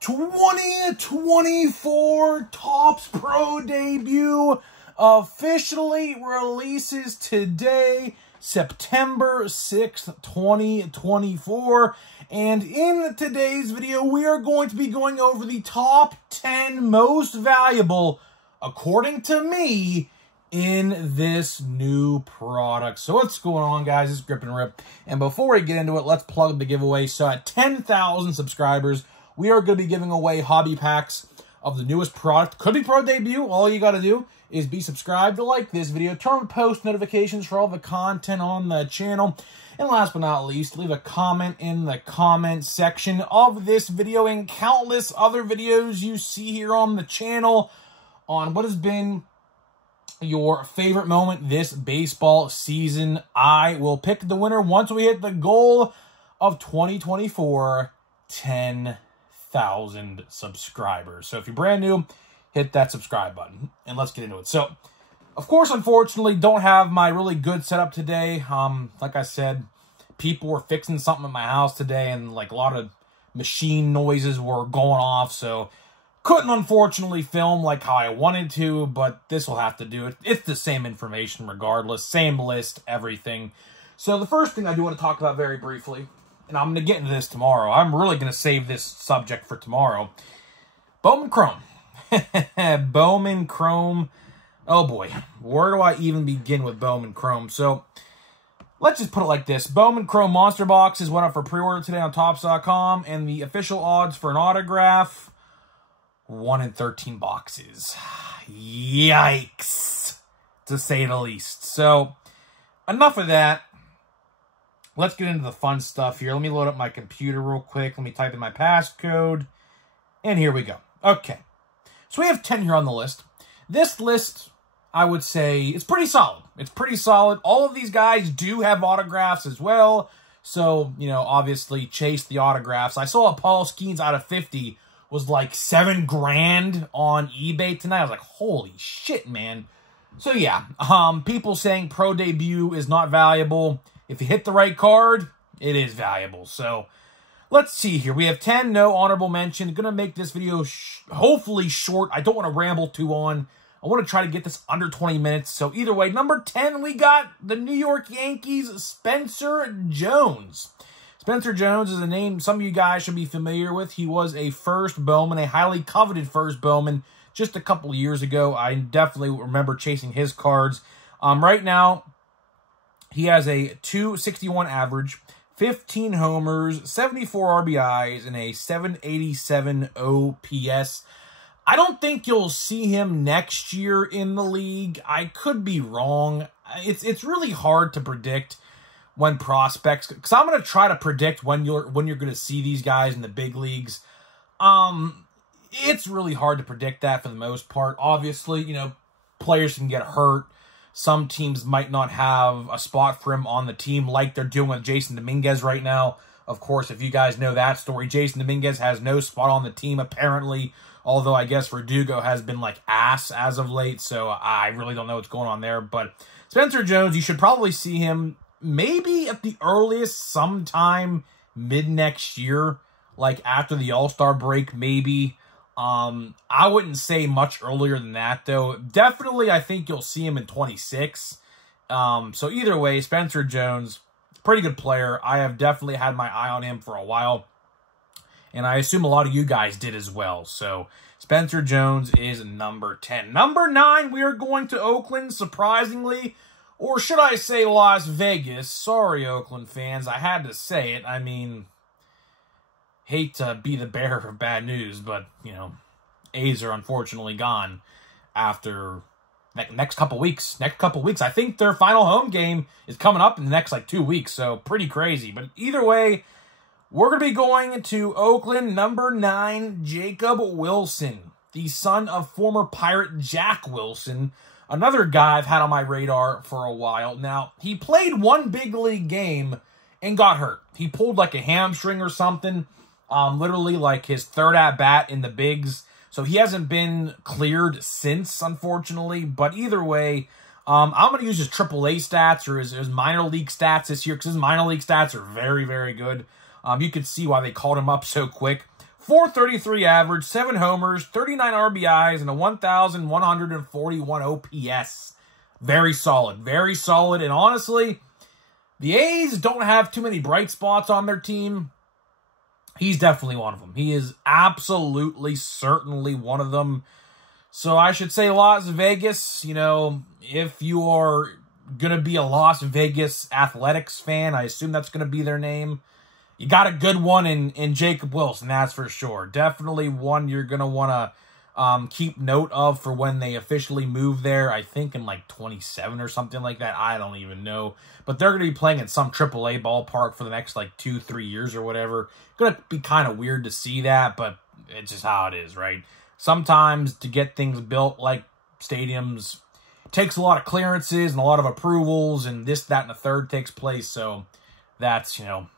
2024 Topps Pro debut officially releases today, September 6th, 2024. And in today's video, we are going to be going over the top 10 most valuable, according to me, in this new product. So what's going on, guys? It's Grip and Rip. And before we get into it, let's plug the giveaway. So at 10,000 subscribers, we are going to be giving away hobby packs of the newest product. Could be Pro Debut. All you got to do is be subscribed, to like this video, turn on post notifications for all the content on the channel. And last but not least, leave a comment in the comment section of this video and countless other videos you see here on the channel on what has been your favorite moment this baseball season. I will pick the winner once we hit the goal of 2024, 10,000 subscribers. So if you're brand new, hit that subscribe button and let's get into it. So, of course, unfortunately, don't have my really good setup today. Like I said, people were fixing something at my house today and like a lot of machine noises were going off, so couldn't unfortunately film like how I wanted to, but this will have to do it. It's the same information regardless, same list, everything. So the first thing I do want to talk about very briefly, and I'm going to get into this tomorrow. I'm really going to save this subject for tomorrow. Bowman Chrome. Bowman Chrome. Oh boy, where do I even begin with Bowman Chrome? So let's just put it like this. Bowman Chrome Monster Boxes went up for pre-order today on Topps.com, and the official odds for an autograph, 1 in 13 boxes. Yikes, to say the least. So, enough of that. Let's get into the fun stuff here. Let me load up my computer real quick. Let me type in my passcode. And here we go. Okay. So we have 10 here on the list. This list, I would say, it's pretty solid. It's pretty solid. All of these guys do have autographs as well. So, you know, obviously chase the autographs. I saw a Paul Skeens out of 50 was like $7 grand on eBay tonight. I was like, holy shit, man. So yeah, people saying Pro Debut is not valuable. If you hit the right card, it is valuable. So let's see here. We have 10, no honorable mention. Gonna make this video hopefully short. I don't want to ramble too on. I want to try to get this under 20 minutes. So either way, number 10, we got the New York Yankees, Spencer Jones. Spencer Jones is a name some of you guys should be familiar with. He was a first Bowman, a highly coveted first Bowman just a couple of years ago. I definitely remember chasing his cards. Right now, he has a .261 average, 15 homers, 74 RBIs, and a .787 OPS. I don't think you'll see him next year in the league. I could be wrong. It's really hard to predict when prospects, because I'm going to try to predict when you're going to see these guys in the big leagues. It's really hard to predict that for the most part. Obviously, you know, players can get hurt. Some teams might not have a spot for him on the team like they're doing with Jason Dominguez right now. Of course, if you guys know that story, Jason Dominguez has no spot on the team apparently, although I guess Verdugo has been like ass as of late, so I really don't know what's going on there. But Spencer Jones, you should probably see him maybe at the earliest sometime mid-next year, like after the All-Star break, maybe. I wouldn't say much earlier than that, though. Definitely, I think you'll see him in 26. So either way, Spencer Jones, pretty good player. I have definitely had my eye on him for a while, and I assume a lot of you guys did as well. So Spencer Jones is number 10. Number 9, we are going to Oakland, surprisingly. Or should I say Las Vegas? Sorry, Oakland fans. I had to say it. I mean, hate to be the bearer of bad news, but, you know, A's are unfortunately gone after next couple weeks. Next couple weeks. I think their final home game is coming up in the next, like, 2 weeks, so pretty crazy. But either way, we're going to be going to Oakland. Number 9, Jacob Wilson, the son of former Pirate Jack Wilson. Another guy I've had on my radar for a while. Now, he played one big league game and got hurt. He pulled like a hamstring or something, literally like his third at-bat in the bigs. So he hasn't been cleared since, unfortunately. But either way, I'm going to use his AAA stats or his minor league stats this year because his minor league stats are very, very good. You can see why they called him up so quick. .433 average, 7 homers, 39 RBIs, and a 1,141 OPS. Very solid. Very solid. And honestly, the A's don't have too many bright spots on their team. He's definitely one of them. He is absolutely, certainly one of them. So I should say Las Vegas, you know, if you are going to be a Las Vegas Athletics fan, I assume that's going to be their name. You got a good one in Jacob Wilson, that's for sure. Definitely one you're going to want to keep note of for when they officially move there. I think in like 27 or something like that. I don't even know. But they're going to be playing in some AAA ballpark for the next like 2-3 years or whatever. Going to be kind of weird to see that, but it's just how it is, right? Sometimes to get things built like stadiums, it takes a lot of clearances and a lot of approvals, and this, that, and the third takes place. So that's, you know,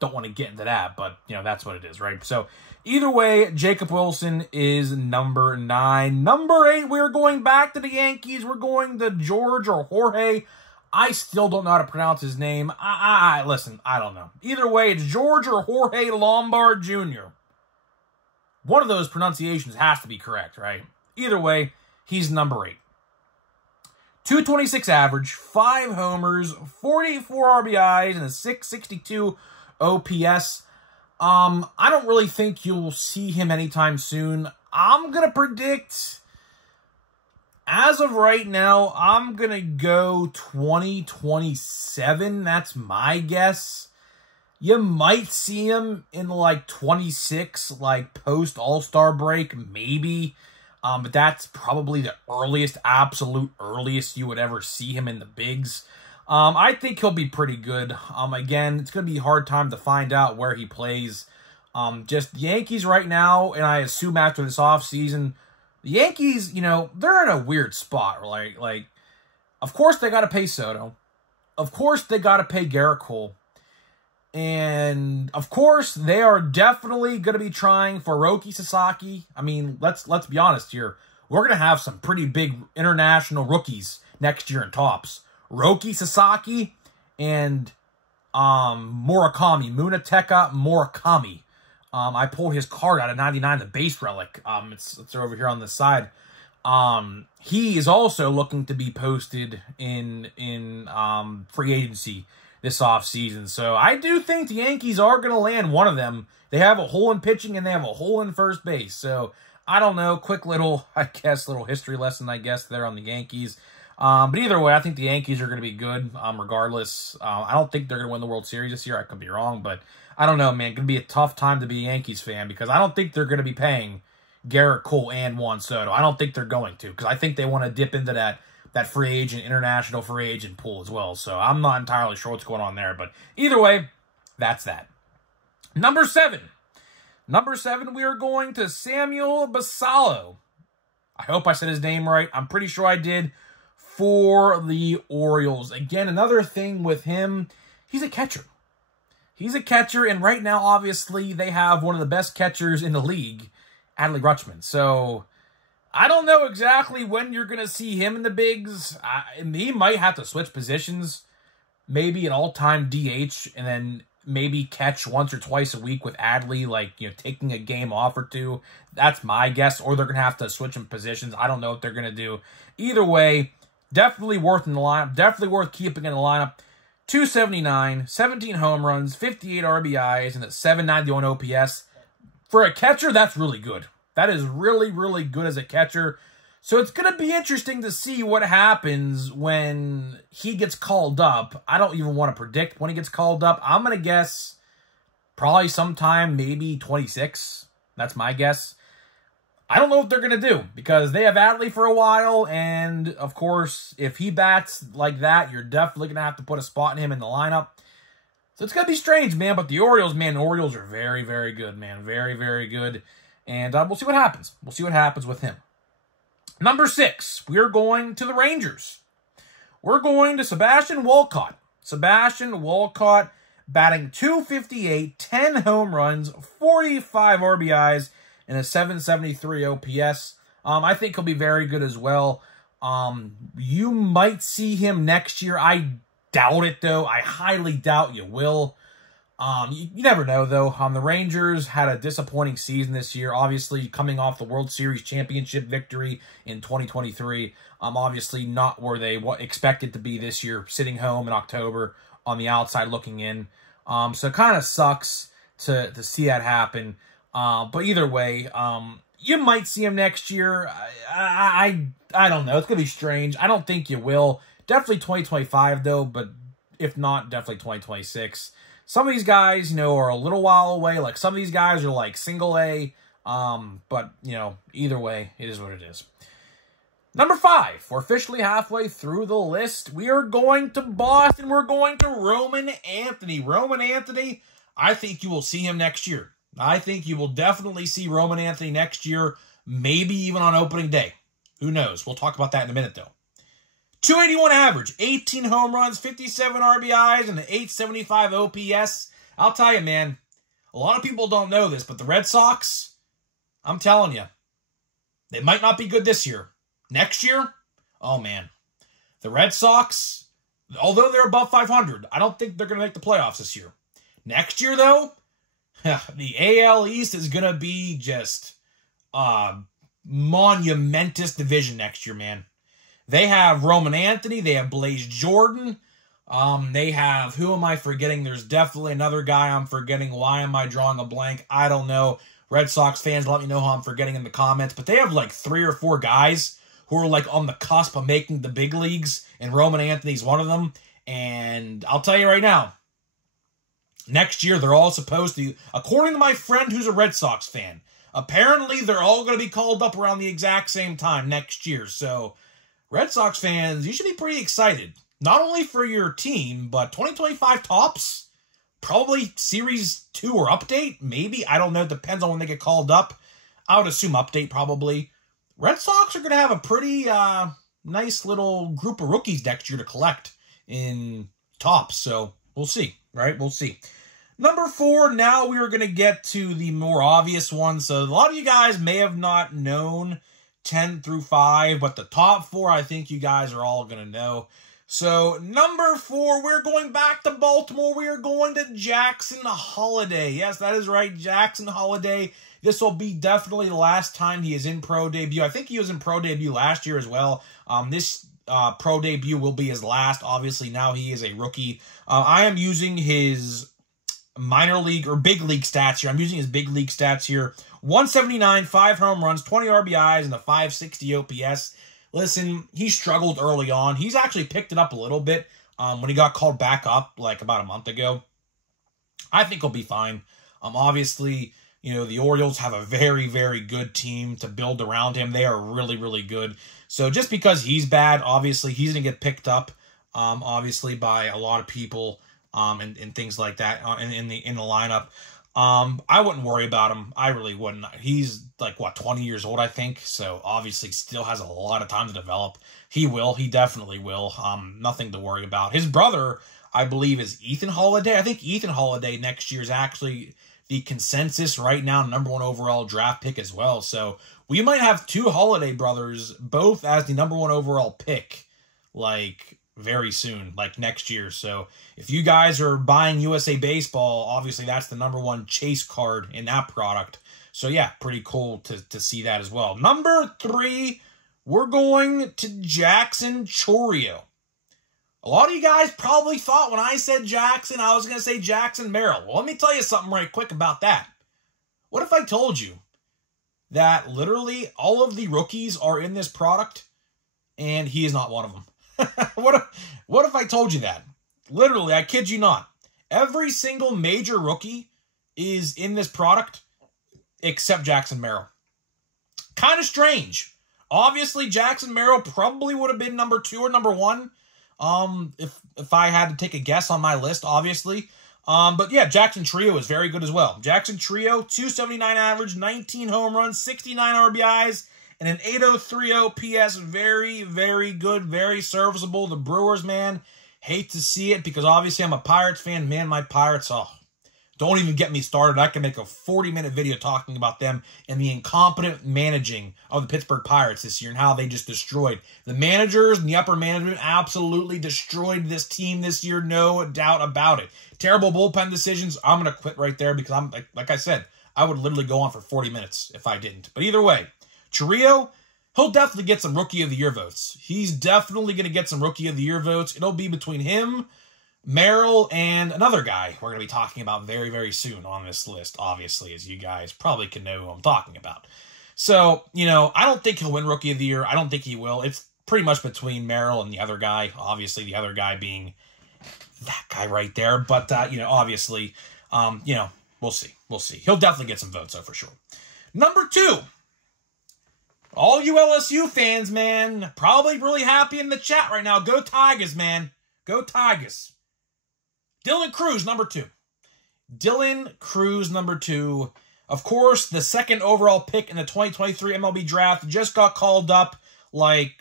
don't want to get into that, but, you know, that's what it is, right? So either way, Jacob Wilson is number 9. Number 8, we're going back to the Yankees. We're going to George or Jorge. I still don't know how to pronounce his name. Listen, I don't know. Either way, it's George or Jorge Lombard Jr. One of those pronunciations has to be correct, right? Either way, he's number 8. 226 average, 5 homers, 44 RBIs, and a 662 OPS. I don't really think you'll see him anytime soon. I'm going to predict, as of right now, I'm going to go 2027. That's my guess. You might see him in like 26, like post All-Star break, maybe. But that's probably the earliest, absolute earliest you would ever see him in the bigs. I think he'll be pretty good. Again, it's going to be a hard time to find out where he plays. Just the Yankees right now, and I assume after this offseason, the Yankees, you know, they're in a weird spot. Like, of course they got to pay Soto. Of course they got to pay Garrett Cole. And, of course, they are definitely going to be trying for Roki Sasaki. I mean, let's be honest here. We're going to have some pretty big international rookies next year in tops. Roki Sasaki and Murakami. Munetaka Murakami. I pulled his card out of 99, the base relic. It's over here on this side. He is also looking to be posted in free agency this offseason. So I do think the Yankees are going to land one of them. They have a hole in pitching and they have a hole in first base. So I don't know. Quick little, little history lesson, there on the Yankees. But either way, I think the Yankees are going to be good regardless. I don't think they're going to win the World Series this year. I could be wrong, but I don't know, man. It's going to be a tough time to be a Yankees fan because I don't think they're going to be paying Garrett Cole and Juan Soto. I don't think they're going to because I think they want to dip into that free agent, international free agent pool as well. So I'm not entirely sure what's going on there. But either way, that's that. Number 7. Number 7, we are going to Samuel Basallo. I hope I said his name right. I'm pretty sure I did. For the Orioles. Again, another thing with him, he's a catcher. He's a catcher, and right now, obviously, they have one of the best catchers in the league, Adley Rutschman. So I don't know exactly when you're going to see him in the bigs. He might have to switch positions, maybe an all-time DH, and then maybe catch once or twice a week with Adley, like, you know, taking a game off or two. That's my guess, or they're going to have to switch in positions. I don't know what they're going to do. Either way, definitely worth in the lineup. Definitely worth keeping in the lineup. 279, 17 home runs, 58 RBIs, and a 791 OPS. For a catcher, that's really good. That is really, really good as a catcher. So it's going to be interesting to see what happens when he gets called up. I don't even want to predict when he gets called up. I'm going to guess probably sometime maybe 26. That's my guess. I don't know what they're going to do because they have Adley for a while. And, of course, if he bats like that, you're definitely going to have to put a spot in him in the lineup. So it's going to be strange, man. But the Orioles, man, the Orioles are very, very good, man. Very, very good. And we'll see what happens. We'll see what happens with him. Number 6, we're going to the Rangers. We're going to Sebastian Walcott. Sebastian Walcott batting .258, 10 home runs, 45 RBIs, and a 773 OPS. I think he'll be very good as well. You might see him next year. I doubt it, though. I highly doubt you will. You never know, though. The Rangers had a disappointing season this year, obviously coming off the World Series championship victory in 2023. Obviously not where they expected to be this year, sitting home in October on the outside looking in. So it kind of sucks to see that happen. But either way, you might see him next year. I don't know. It's going to be strange. I don't think you will. Definitely 2025, though, but if not, definitely 2026. Some of these guys, you know, are a little while away. Like, some of these guys are, like, single A. But, you know, either way, it is what it is. Number 5, we're officially halfway through the list. We are going to Boston. We're going to Roman Anthony. Roman Anthony, I think you will see him next year. I think you will definitely see Roman Anthony next year, maybe even on opening day. Who knows? We'll talk about that in a minute, though. 281 average, 18 home runs, 57 RBIs, and an 875 OPS. I'll tell you, man, a lot of people don't know this, but the Red Sox, I'm telling you, they might not be good this year. Next year, oh, man. The Red Sox, although they're above 500, I don't think they're going to make the playoffs this year. Next year, though, the AL East is going to be just a monumentous division next year, man. They have Roman Anthony. They have Blaze Jordan. They have, who am I forgetting? There's definitely another guy I'm forgetting. Why am I drawing a blank? I don't know. Red Sox fans, let me know who I'm forgetting in the comments. But they have like 3 or 4 guys who are like on the cusp of making the big leagues. And Roman Anthony's one of them. And I'll tell you right now, next year they're all supposed to, according to my friend who's a Red Sox fan, apparently they're all going to be called up around the exact same time next year. So Red Sox fans, you should be pretty excited. Not only for your team, but 2025 tops. Probably Series 2 or update. Maybe. I don't know. It depends on when they get called up. I would assume update probably. Red Sox are going to have a pretty nice little group of rookies next year to collect in tops. So we'll see. Right? We'll see. Number 4, now we are going to get to the more obvious one. So a lot of you guys may have not known 10 through 5, but the top 4, I think you guys are all going to know. So, number 4, we're going back to Baltimore. We are going to Jackson Holliday. Yes, that is right, Jackson Holliday. This will be definitely the last time he is in pro debut. I think he was in pro debut last year as well. This pro debut will be his last. Obviously, now he is a rookie. I am using his minor league or big league stats here. I'm using his big league stats here. 179, 5 home runs, 20 RBIs, and a 560 OPS. Listen, he struggled early on. He's actually picked it up a little bit when he got called back up like about a month ago. I think he'll be fine. Obviously, you know, the Orioles have a very, very good team to build around him. They are really, really good. So just because he's bad, obviously, he's going to get picked up, obviously, by a lot of people and things like that in the lineup. I wouldn't worry about him. I really wouldn't. He's like, what, 20 years old, I think. So obviously still has a lot of time to develop. He will. He definitely will. Nothing to worry about. His brother, I believe, is Ethan Holliday. I think Ethan Holliday next year is actually the consensus right now #1 overall draft pick as well. So we might have 2 Holliday brothers, both as the #1 overall pick, like very soon, like next year. So if you guys are buying USA Baseball, obviously that's the #1 chase card in that product. So yeah, pretty cool to see that as well. Number 3, we're going to Jackson Chourio. A lot of you guys probably thought when I said Jackson, I was going to say Jackson Merrill. Well, let me tell you something right quick about that. What if I told you that literally all of the rookies are in this product and he is not one of them? What if I told you that? Literally, I kid you not. Every single major rookie is in this product except Jackson Merrill. Kind of strange. Obviously, Jackson Merrill probably would have been number 2 or number 1 if I had to take a guess on my list, obviously. But yeah, Jackson Chourio is very good as well. Jackson Chourio, 279 average, 19 home runs, 69 RBIs, and an 803 OPS. Very, very good, very serviceable. The Brewers, man, hate to see it because obviously I'm a Pirates fan. Man, my Pirates, oh, Don't even get me started. I can make a 40-minute video talking about them and the incompetent managing of the Pittsburgh Pirates this year and how they just destroyed. The managers and the upper management absolutely destroyed this team this year, no doubt about it. Terrible bullpen decisions. I'm going to quit right there because I'm like I said, I would literally go on for 40 minutes if I didn't. But either way, Chourio, he'll definitely get some Rookie of the Year votes. He's definitely going to get some Rookie of the Year votes. It'll be between him, Merrill, and another guy we're going to be talking about very, very soon on this list, obviously, as you guys probably can know who I'm talking about. So, you know, I don't think he'll win Rookie of the Year. I don't think he will. It's pretty much between Merrill and the other guy, obviously the other guy being that guy right there. But, you know, obviously, you know, we'll see. We'll see. He'll definitely get some votes, though, for sure. Number 2. All you LSU fans, man, probably really happy in the chat right now. Go Tigers, man. Go Tigers. Dylan Crews, number 2. Dylan Crews, number 2. Of course, the second overall pick in the 2023 MLB draft just got called up like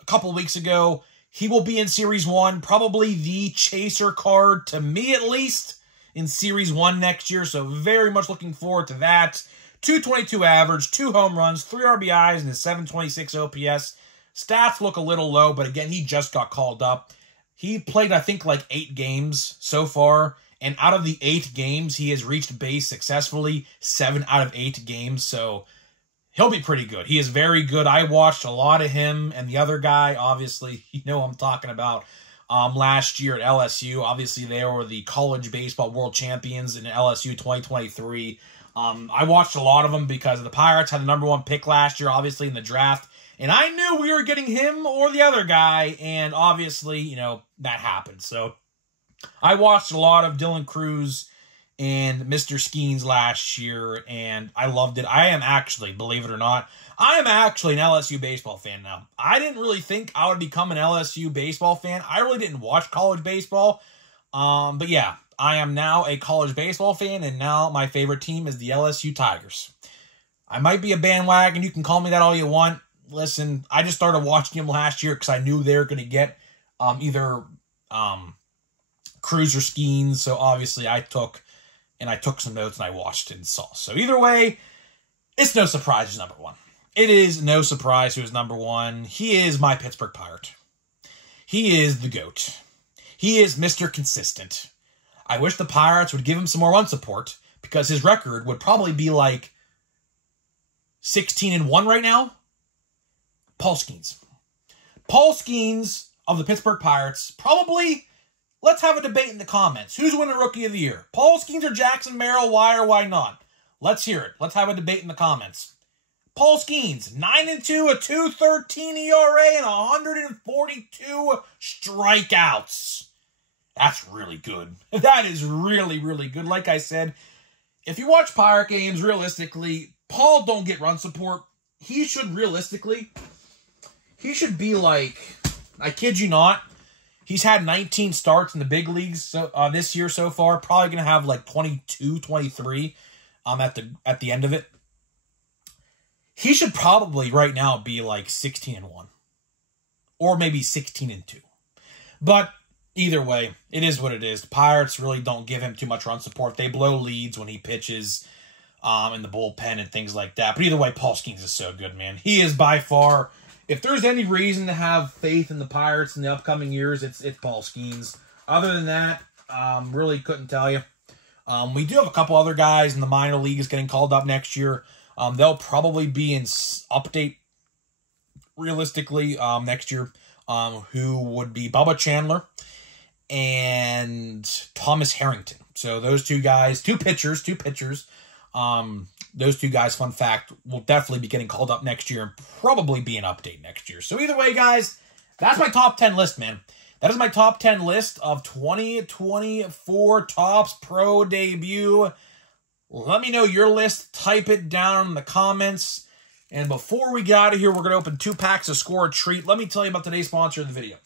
a couple weeks ago. He will be in Series 1, probably the chaser card, to me at least, in Series 1 next year. So very much looking forward to that. 222 average, 2 home runs, 3 RBIs, and a 726 OPS. Stats look a little low, but again, he just got called up. He played, I think, like 8 games so far, and out of the 8 games, he has reached base successfully 7 out of 8 games, so he'll be pretty good. He is very good. I watched a lot of him, and the other guy, obviously, you know who I'm talking about, last year at LSU. Obviously, they were the college baseball world champions in LSU 2023. I watched a lot of them because the Pirates had the #1 pick last year, obviously, in the draft. And I knew we were getting him or the other guy, and obviously, you know, that happened. So I watched a lot of Dylan Crews and Mr. Skeens last year, and I loved it. I am actually, believe it or not, I am actually an LSU baseball fan now. I didn't really think I would become an LSU baseball fan. I really didn't watch college baseball. But yeah, I am now a college baseball fan, and now my favorite team is the LSU Tigers. I might be a bandwagon. You can call me that all you want. Listen, I just started watching them last year because I knew they were going to get either Crews or Skeens. So obviously I took some notes and I watched and saw. So either way, it's no surprise who's #1. It is no surprise who is #1. He is my Pittsburgh Pirate. He is the GOAT. He is Mr. Consistent. I wish the Pirates would give him some more run support because his record would probably be like 16-1 right now. Paul Skeens. Paul Skeens of the Pittsburgh Pirates. Probably, let's have a debate in the comments. Who's winning Rookie of the Year? Paul Skeens or Jackson Merrill? Why or why not? Let's hear it. Let's have a debate in the comments. Paul Skeens, 9-2, a 2.13 ERA, and 142 strikeouts. That's really good. That is really, really good. Like I said, if you watch Pirate games, realistically, Paul don't get run support. He should be like, I kid you not, he's had 19 starts in the big leagues this year so far. Probably going to have like 22, 23 at the end of it. He should probably right now be like 16-1 or maybe 16-2. But either way, it is what it is. The Pirates really don't give him too much run support. They blow leads when he pitches in the bullpen and things like that. But either way, Paul Skeens is so good, man. He is by far, if there's any reason to have faith in the Pirates in the upcoming years, it's Paul Skeens. Other than that, really couldn't tell you. We do have a couple other guys in the minor leagues getting called up next year. They'll probably be in update realistically next year, who would be Bubba Chandler and Thomas Harrington. So those two guys, two pitchers. Those two guys, fun fact, will definitely be getting called up next year and probably be an update next year. So either way, guys, that's my top 10 list, man. That is my top 10 list of 2024 Topps Pro debut. Let me know your list. Type it down in the comments. And before we get out of here, we're going to open 2 packs of Score a Treat. Let me tell you about today's sponsor of the video.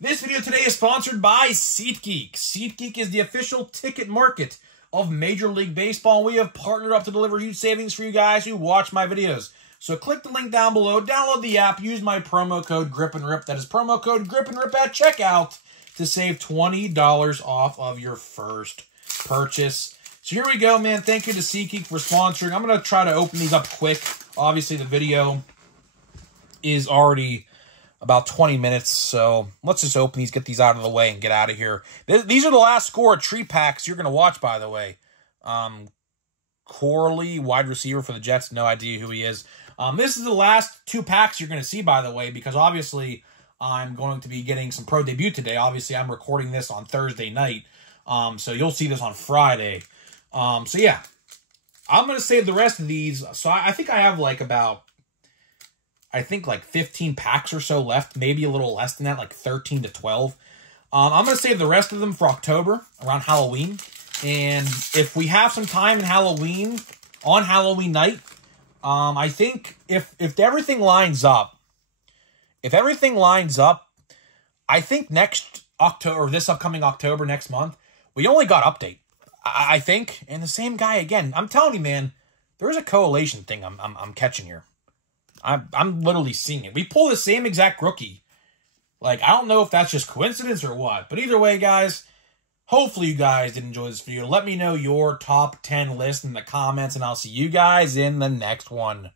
This video today is sponsored by SeatGeek. SeatGeek is the official ticket market of Major League Baseball, and we have partnered up to deliver huge savings for you guys who watch my videos. So click the link down below, download the app, use my promo code GRIPANDRIP. That is promo code GRIPANDRIP at checkout to save $20 off of your first purchase. So here we go, man. Thank you to SeatGeek for sponsoring. I'm going to try to open these up quick. Obviously, the video is already about 20 minutes, so let's just open these, get these out of the way, and get out of here. These are the last score of tree packs you're going to watch, by the way. Corley, wide receiver for the Jets, no idea who he is. This is the last 2 packs you're going to see, by the way, because obviously I'm going to be getting some pro debut today. Obviously, I'm recording this on Thursday night, so you'll see this on Friday. So yeah, I'm going to save the rest of these. So I think I have like about, like 15 packs or so left, maybe a little less than that, like 13 to 12. I'm going to save the rest of them for October, around Halloween. And if we have some time in Halloween, on Halloween night, I think if everything lines up, I think next October, or this upcoming October, next month, we only got update. I think, and the same guy again. I'm telling you, man, there's a correlation thing I'm catching here. I'm literally seeing it. We pull the same exact rookie. Like, I don't know if that's just coincidence or what, but either way, guys, hopefully you guys did enjoy this video. Let me know your top 10 list in the comments, and I'll see you guys in the next one.